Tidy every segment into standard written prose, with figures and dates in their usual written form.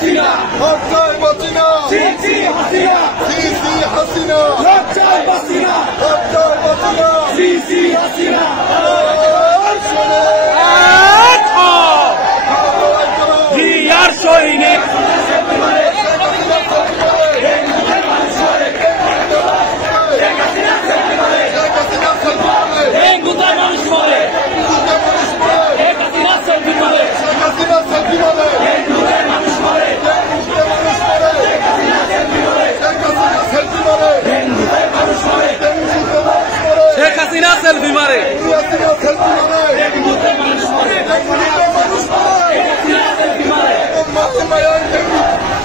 হাসিনা লজ্জায় বাঁচি না সিসি হাসিনা সিসি হাসিনা লজ্জায় বাঁচি না লজ্জায় বাঁচি না সিসি হাসিনা জিয়ার সৈনিক শেখ হাসিনা সেলফি মারে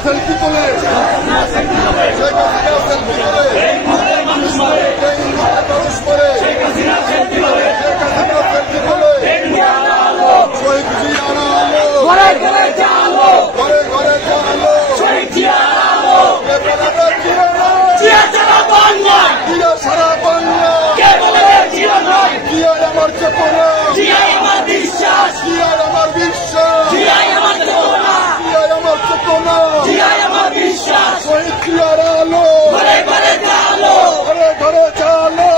সেলফি তোলে মানুষ মরে ঘরে ঘরে জানো সারা বাংলা জিয়ার আমার চেতনা জিয়ার আমার বিশ্বাস জিয়ার আমার চেতনা শহীদ জিয়ার আলো ঘরে ঘরে চালো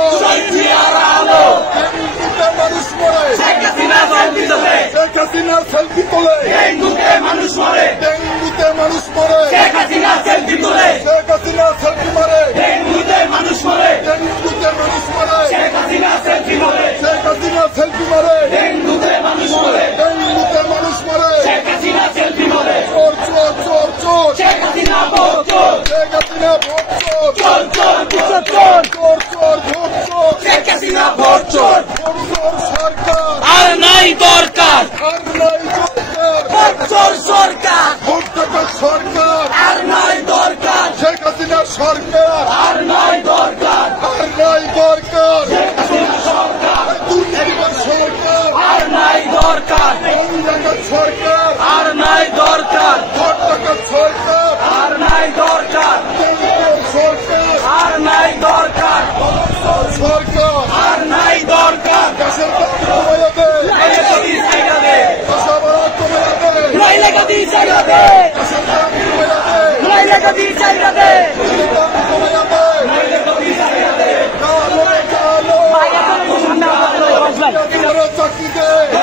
মানুষ মরে শেখ হাসিনা সেলফি তোলে মানুষ মরে ডেঙ্গুতে মানুষ মরে শেখ হাসিনা সেলফি তোলে শেখ হাসিনা সেলফি মারে ডেঙ্গুতে মানুষ মরে ডেঙ্গুতে মানুষ মরে শেখ হাসিনা সেলফি মারে শেখ হাসিনা সেলফি মারে ডেঙ্গুতে মানুষ মরে ডেঙ্গুতে মানুষ মরে শেখ হাসিনা সেলফি মারে চোর চোর চোর চোর শেখ হাসিনা ভোট চোর শেখ হাসিনা ভোট চোর চোর চোর চোর চোর চোর ভোট চোর শেখ হাসিনা ভোট চোর ভোট চোর সরকার আর নাই দরকার আর নাই দরকার ভোট চোর সরকার ভোট টাকা সরকার আর নাই দরকার শেখ হাসিনা সরকার আর নাই দরকার আর নাই দরকার শেখ হাসিনা সরকার দুর্নীতিবাদ সরকার আর নাই দরকার টাকার সরকার আর নাই দরকার ভোট টাকার সরকার আর নাই দরকার সরকার আর নাই দরকার সরকার আর নাই দরকার দেশের দাম কমাইয়া দেয় নইলে গদি চাইরা দে দেশের দাম কমাইয়া দেয় নইলে গদি চাইরা দে দেশের দাম কমাইয়া দেয় নইলে গদি চাইরা দে কালো কালো মায়া তো ঠান্ডা হলো চাকরি দে